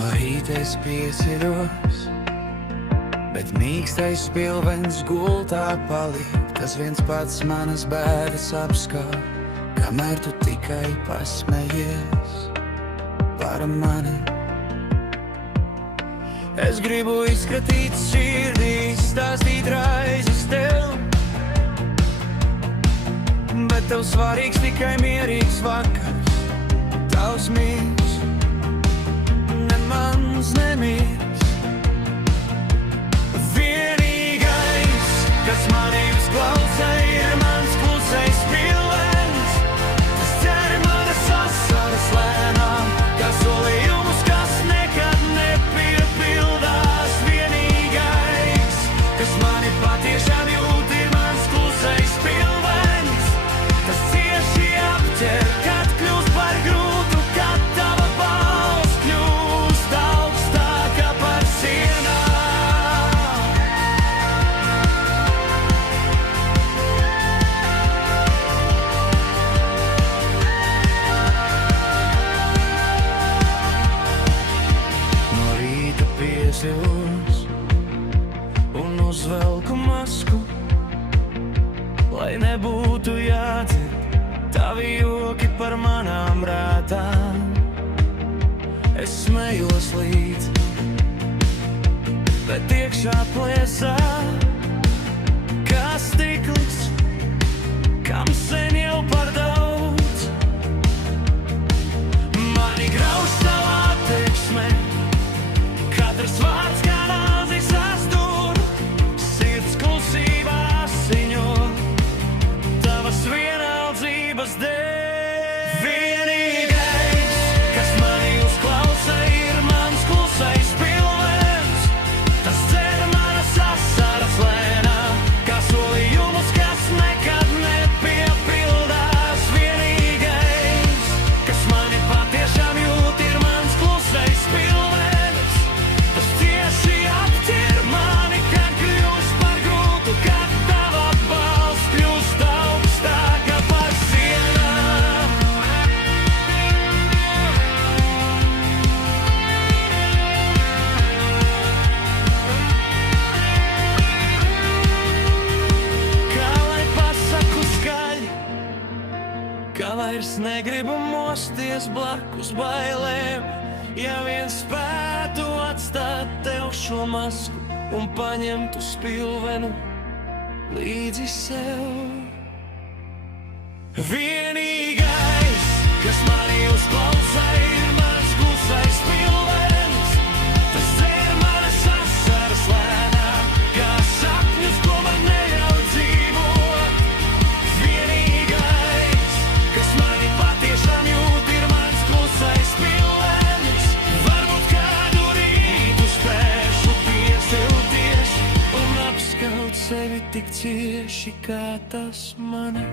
No rīta es pieceros, bet mīkstais pilvens gultā paliek. Tas viens pats manas bēdas apskauj, kamēr tu tikai pasmejies par mani. Es gribu izskatīt sirdī, stāstīt raizes tev, bet tev svarīgs tikai mierīgs vakars. Tavs mīgs, ne mans nemīgs. Vienīgais, kas mani uzklausa, ir mans klusais pilvens. Tas cer manas asaras lēnām, kā solījumus, kas nekad nepiepildās. Vienīgais, kas mani patiešām jūt, ir mans klusais pilvens. Tas cieši apķer, kad kļūst par grūtu, kad tava balss kļūst augstāka par sienām. No rīta piesļos un uzvelku masku, lai nebūtu jādzird tavi joki par manām rātām. Es smējos līdz, bet iekšā plēsā kā stikls, kam sen jau par daudz. Mani grauž tava attieksme, katrs vārds kā nāzis astur. Sirds klusībā asiņo tavas vienaldzības dēļ. Vienīgais, kas mani uzklausa, ir mans klusais pilvens. Tas dzer manas asaras lēnām, kā solījumus, kas nekad nepiepildās. Vienīgais, kas mani patiešām jūt, ir mans klusais pilvens. Tas tieši apķer mani, kad kļūst par grūtu, kad tava balss kļūst augstāka par sienām. Kā lai pasaku skaļi, ka vairs negribu mosties blakus bailēm. Ja vien spētu atstāt tev šo masku un paņemt uz pilvenu līdzi sev. Vienīgais, kas mani uzklausa, ir mans klusais pilvens. Tas dzer manas asaras lēnām, kā sapņus, ko man neļauj dzīvot. Vienīgais, kas mani patiešām jūt, ir mans klusais pilvens. Varbūt kādu rītu spēšu piesilties un apskaut sevi tik cieši, kā tas mani